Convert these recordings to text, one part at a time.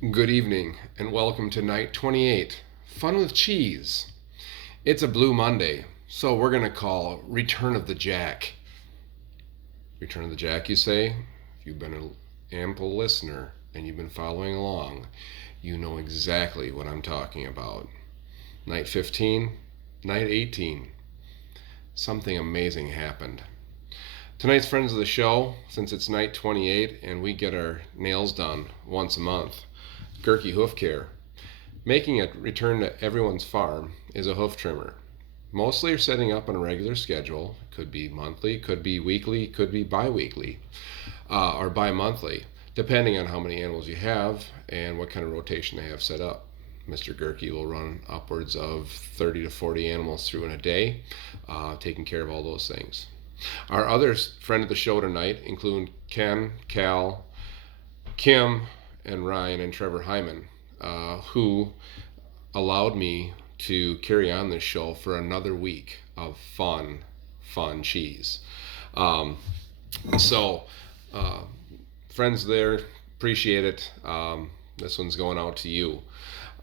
Good evening, and welcome to night 28, Fun with Cheese. It's a Blue Monday, so we're going to call Return of the Jack. Return of the Jack, you say? If you've been an ample listener and you've been following along, you know exactly what I'm talking about. Night 15, night 18. Something amazing happened. Tonight's friends of the show, since it's night 28 and we get our nails done once a month, Gerke Hoof Care. Making a return to everyone's farm is a hoof trimmer. Mostly are setting up on a regular schedule. Could be monthly, could be weekly, could be bi-weekly, or bi-monthly, depending on how many animals you have and what kind of rotation they have set up. Mr. Gerke will run upwards of 30 to 40 animals through in a day, taking care of all those things. Our other friend of the show tonight include Ken, Cal, Kim, and Ryan and Trevor Hyman, who allowed me to carry on this show for another week of fun cheese. So, friends there, appreciate it. This one's going out to you.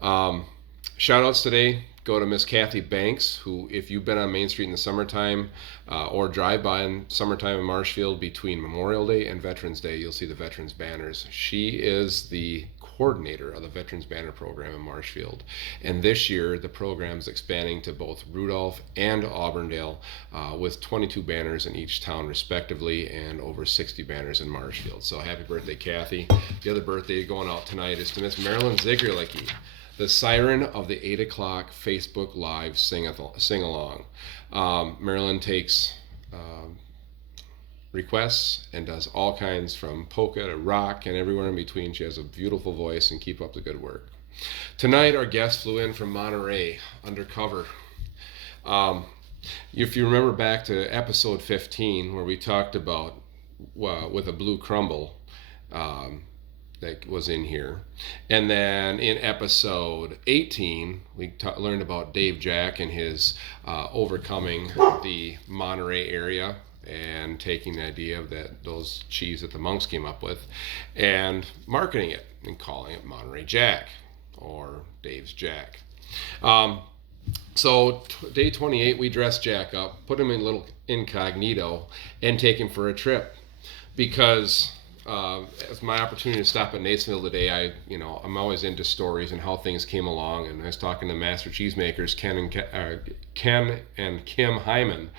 Shoutouts today go to Miss Kathy Banks, who, if you've been on Main Street in the summertime or drive by in summertime in Marshfield between Memorial Day and Veterans Day, you'll see the Veterans banners. She is the coordinator of the Veterans Banner Program in Marshfield. And this year, the program's expanding to both Rudolph and Auburndale with 22 banners in each town, respectively, and over 60 banners in Marshfield. So happy birthday, Kathy. The other birthday going out tonight is to Miss Marilyn Ziggy, the siren of the 8 o'clock Facebook Live sing-along. Marilyn takes requests and does all kinds from polka to rock and everywhere in between. She has a beautiful voice, and keep up the good work. Tonight, our guest flew in from Monterey, undercover. If you remember back to episode 15, where we talked about with a blue crumble, that was in here. And then in episode 18, we learned about Dave Jack and his overcoming the Monterey area and taking the idea of those cheese that the monks came up with and marketing it and calling it Monterey Jack or Dave's Jack. So day 28, we dressed Jack up, put him in a little incognito, and take him for a trip because it's my opportunity to stop at Natesville today. I'm always into stories and how things came along, and I was talking to master cheesemakers Ken and Kim Hyman,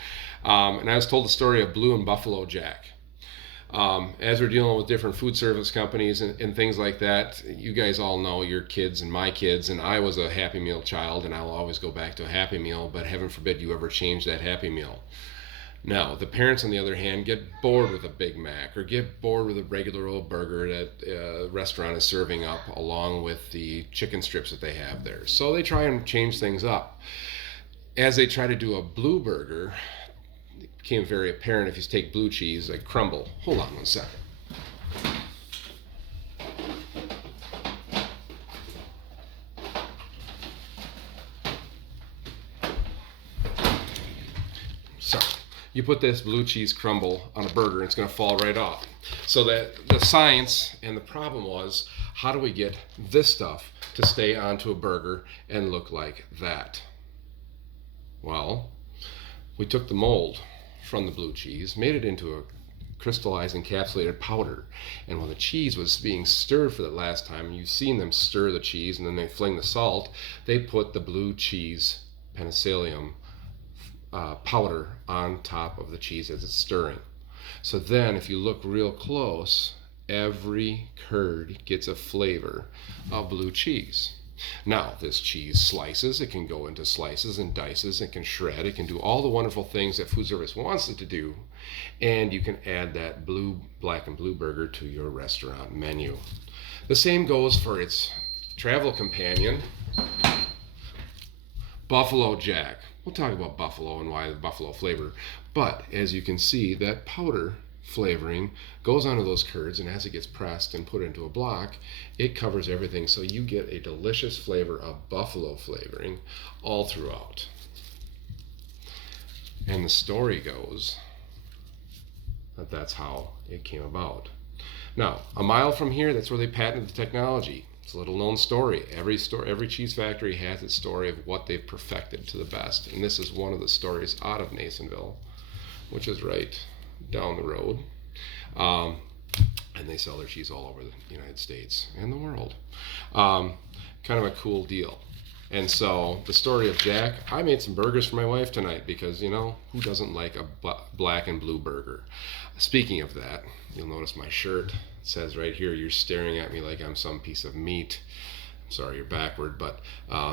and I was told the story of Blue and Buffalo Jack. As we're dealing with different food service companies and things like that, you guys all know your kids and my kids, and I was a Happy Meal child, and I'll always go back to a Happy Meal, but heaven forbid you ever change that Happy Meal. Now, the parents, on the other hand, get bored with a Big Mac or get bored with a regular old burger that a restaurant is serving up along with the chicken strips that they have there. So they try and change things up. As they try to do a blue burger, it became very apparent if you take blue cheese, like crumble. Hold on one second. So you put this blue cheese crumble on a burger, and it's going to fall right off. So that the science and the problem was, how do we get this stuff to stay onto a burger and look like that? Well, we took the mold from the blue cheese, made it into a crystallized encapsulated powder, and when the cheese was being stirred for the last time, you've seen them stir the cheese and then they fling the salt, they put the blue cheese penicillium powder on top of the cheese as it's stirring. So then if you look real close, every curd gets a flavor of blue cheese. Now, this cheese slices. It can go into slices and dices. It can shred. It can do all the wonderful things that food service wants it to do. And you can add that black and blue burger to your restaurant menu. The same goes for its travel companion, Buffalo Jack. We'll talk about buffalo and why the buffalo flavor. But as you can see, that powder flavoring goes onto those curds, and as it gets pressed and put into a block, it covers everything, so you get a delicious flavor of buffalo flavoring all throughout. And the story goes that that's how it came about. Now, a mile from here, that's where they patented the technology. It's a little known story. Every cheese factory has its story of what they've perfected to the best. And this is one of the stories out of Nasonville, which is right down the road. And they sell their cheese all over the United States and the world. Kind of a cool deal. And so the story of Jack, I made some burgers for my wife tonight because, who doesn't like a black and blue burger? Speaking of that, you'll notice my shirt says right here, you're staring at me like I'm some piece of meat. I'm sorry, you're backward, but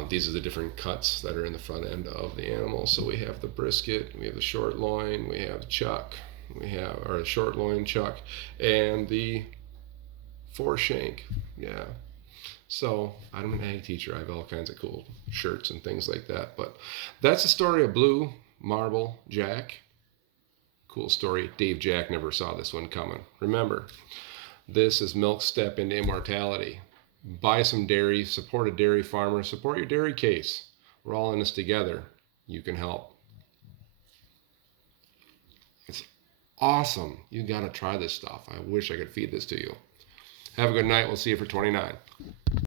these are the different cuts that are in the front end of the animal. So we have the brisket, we have the short loin, we have the chuck, or the short loin chuck, and the foreshank. Yeah. So I'm an ag teacher. I have all kinds of cool shirts and things like that. But that's the story of Blue Marble Jack. Cool story. Dave Jack never saw this one coming. Remember, this is Milk's step into immortality. Buy some dairy, support a dairy farmer, support your dairy case. We're all in this together. You can help. It's awesome. You got to try this stuff. I wish I could feed this to you. Have a good night. We'll see you for 29.